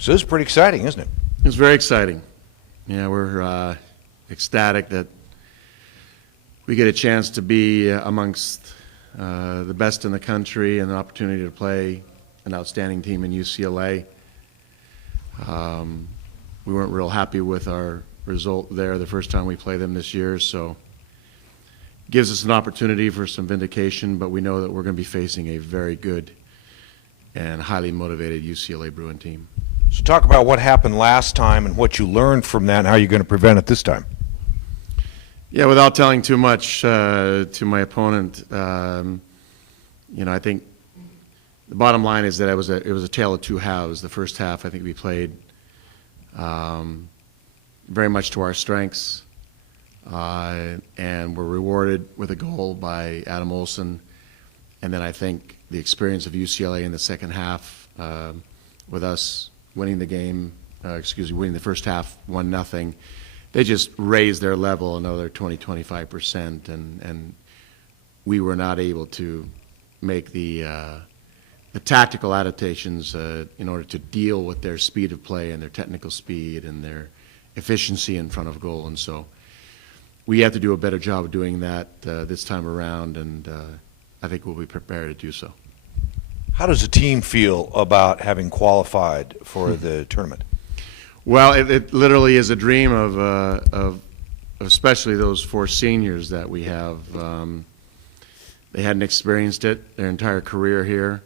So this is pretty exciting, isn't it? It's very exciting. Yeah, we're ecstatic that we get a chance to be amongst the best in the country and an opportunity to play an outstanding team in UCLA. We weren't real happy with our result there the first time we played them this year, so it gives us an opportunity for some vindication, but we know that we're going to be facing a very good and highly motivated UCLA Bruin team. So talk about what happened last time and what you learned from that and how you're going to prevent it this time. Yeah, without telling too much to my opponent, I think the bottom line is that it was a tale of two halves. The first half, I think we played very much to our strengths, and were rewarded with a goal by Adam Olsen. And then I think the experience of UCLA in the second half, with us winning the game, winning the first half 1-0. They just raised their level another 20-25%, and we were not able to make the tactical adaptations in order to deal with their speed of play and their technical speed and their efficiency in front of goal. And so we have to do a better job of doing that this time around, and I think we'll be prepared to do so. How does the team feel about having qualified for the tournament? Well, it literally is a dream of especially those four seniors that we have. They hadn't experienced it their entire career here.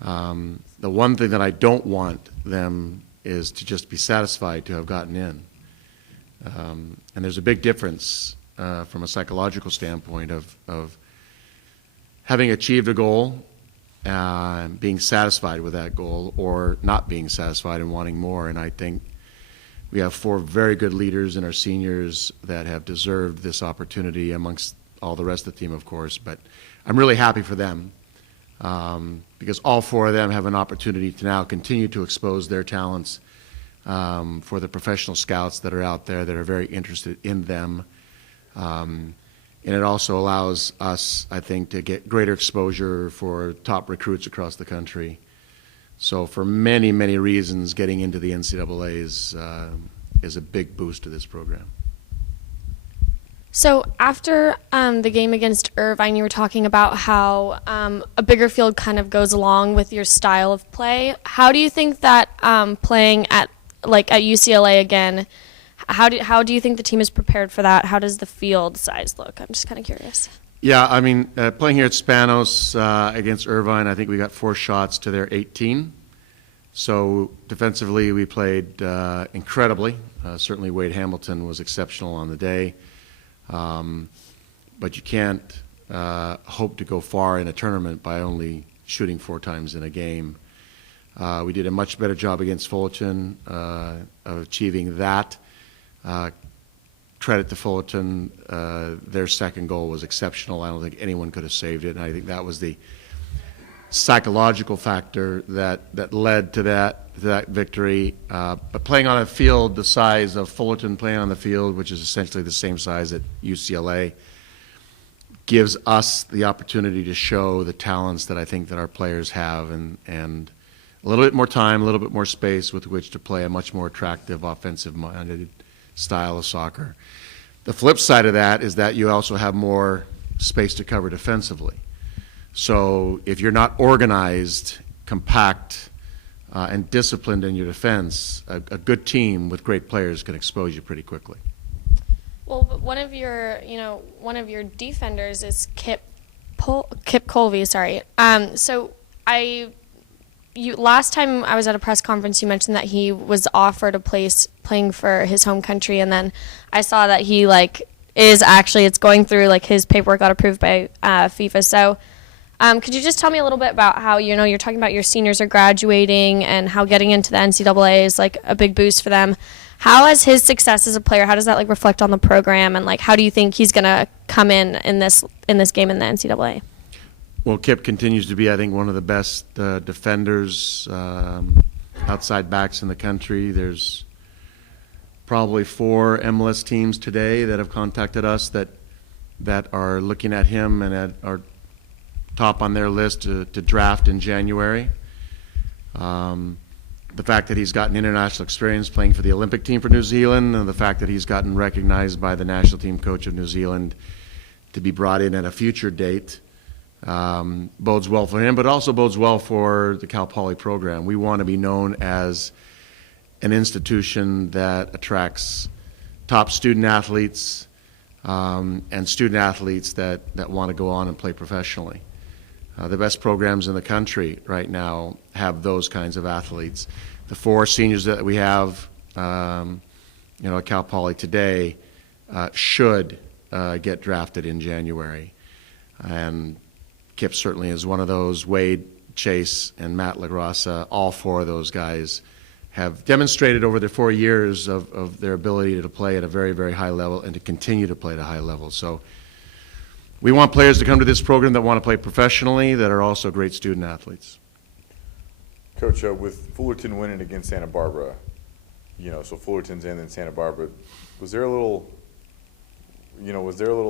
The one thing that I don't want them is to just be satisfied to have gotten in. And there's a big difference from a psychological standpoint of having achieved a goal, being satisfied with that goal, or not being satisfied and wanting more. And I think we have four very good leaders in our seniors that have deserved this opportunity amongst all the rest of the team, of course. But I'm really happy for them because all four of them have an opportunity to now continue to expose their talents for the professional scouts that are out there that are very interested in them. And it also allows us, I think, to get greater exposure for top recruits across the country. So for many, many reasons, getting into the NCAA is a big boost to this program. So after the game against Irvine, you were talking about how a bigger field kind of goes along with your style of play. How do you think that playing at UCLA again, how do you think the team is prepared for that? How does the field size look? I'm just kind of curious. Yeah, I mean, playing here at Spanos against Irvine, I think we got 4 shots to their 18. So defensively, we played incredibly. Certainly Wade Hamilton was exceptional on the day. But you can't hope to go far in a tournament by only shooting 4 times in a game. We did a much better job against Fullerton of achieving that. Credit to Fullerton, their second goal was exceptional. I don't think anyone could have saved it, and I think that was the psychological factor that led to that victory. But playing on a field the size of Fullerton playing on the field, which is essentially the same size at UCLA, gives us the opportunity to show the talents that I think that our players have, and a little bit more time, a little bit more space with which to play a much more attractive offensive-minded style of soccer. The flip side of that is that you also have more space to cover defensively. So if you're not organized, compact, and disciplined in your defense, a good team with great players can expose you pretty quickly. Well, but one of your defenders is Kip Colvey. Sorry. Last time I was at a press conference, you mentioned that he was offered a place playing for his home country, and then I saw that he it's going through his paperwork got approved by FIFA. So could you just tell me a little bit about how you're talking about your seniors are graduating and how getting into the NCAA is a big boost for them. How has his success as a player? How does that reflect on the program, and how do you think he's going to come in this game in the NCAA? Well, Kip continues to be, I think, one of the best defenders, outside backs in the country. There's probably 4 MLS teams today that have contacted us that are looking at him and are top on their list to draft in January. the fact that he's gotten international experience playing for the Olympic team for New Zealand, and the fact that he's gotten recognized by the national team coach of New Zealand to be brought in at a future date bodes well for him, but also bodes well for the Cal Poly program. We want to be known as an institution that attracts top student athletes and student athletes that want to go on and play professionally. The best programs in the country right now have those kinds of athletes. The 4 seniors that we have, at Cal Poly today, should get drafted in January. And Kip certainly is one of those. Wade, Chase, and Matt LaGrassa, all 4 of those guys have demonstrated over the 4 years of their ability to play at a very, very high level and to continue to play at a high level. So we want players to come to this program that want to play professionally, that are also great student athletes. Coach, with Fullerton winning against Santa Barbara, so Fullerton's in, then Santa Barbara, was there a little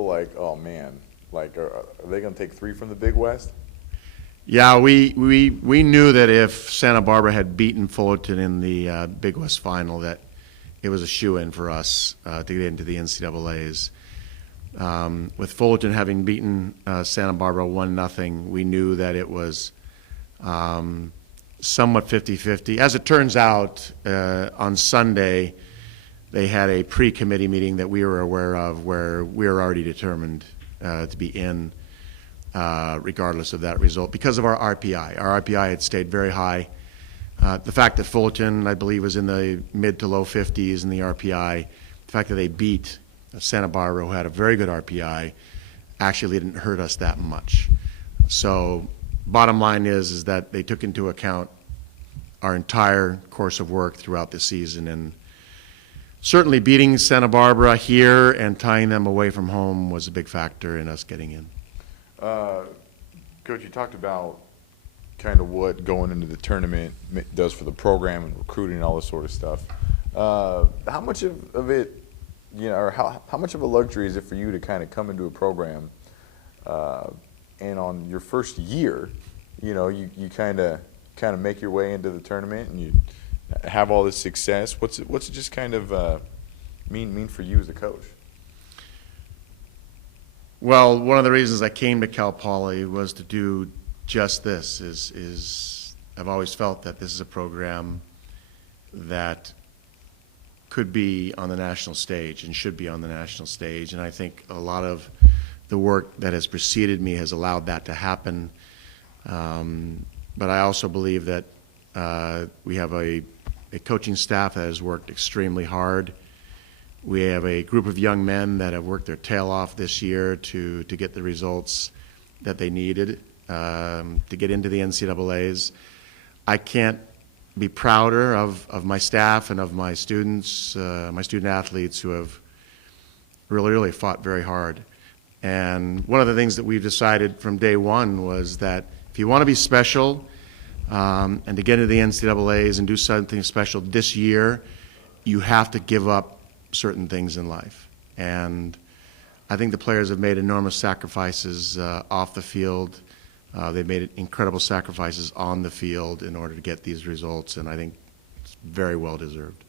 like, oh man, like are they going to take 3 from the Big West? Yeah, we knew that if Santa Barbara had beaten Fullerton in the Big West final, that it was a shoo-in for us to get into the NCAAs. With Fullerton having beaten Santa Barbara 1-0, we knew that it was somewhat 50-50. As it turns out, on Sunday, they had a pre-committee meeting that we were aware of where we were already determined to be in, regardless of that result, because of our RPI. Our RPI had stayed very high. The fact that Fullerton, I believe, was in the mid to low 50s in the RPI, the fact that they beat Santa Barbara, who had a very good RPI, actually didn't hurt us that much. So bottom line is that they took into account our entire course of work throughout the season, and certainly beating Santa Barbara here and tying them away from home was a big factor in us getting in. Coach, you talked about kind of what going into the tournament does for the program and recruiting and all this sort of stuff. How much of it, or how much of a luxury is it for you to kind of come into a program and on your first year, you kind of make your way into the tournament and you have all this success? What's it just kind of mean for you as a coach? Well, one of the reasons I came to Cal Poly was to do just this. Is I've always felt that this is a program that could be on the national stage and should be on the national stage, and I think a lot of the work that has preceded me has allowed that to happen. But I also believe that we have a coaching staff that has worked extremely hard. We have a group of young men that have worked their tail off this year to get the results that they needed to get into the NCAAs. I can't be prouder of my staff and of my students, my student athletes who have really fought very hard. And one of the things that we've decided from day one was that if you want to be special and to get into the NCAAs and do something special this year, you have to give up certain things in life. And I think the players have made enormous sacrifices off the field. They've made incredible sacrifices on the field in order to get these results, and I think it's very well deserved.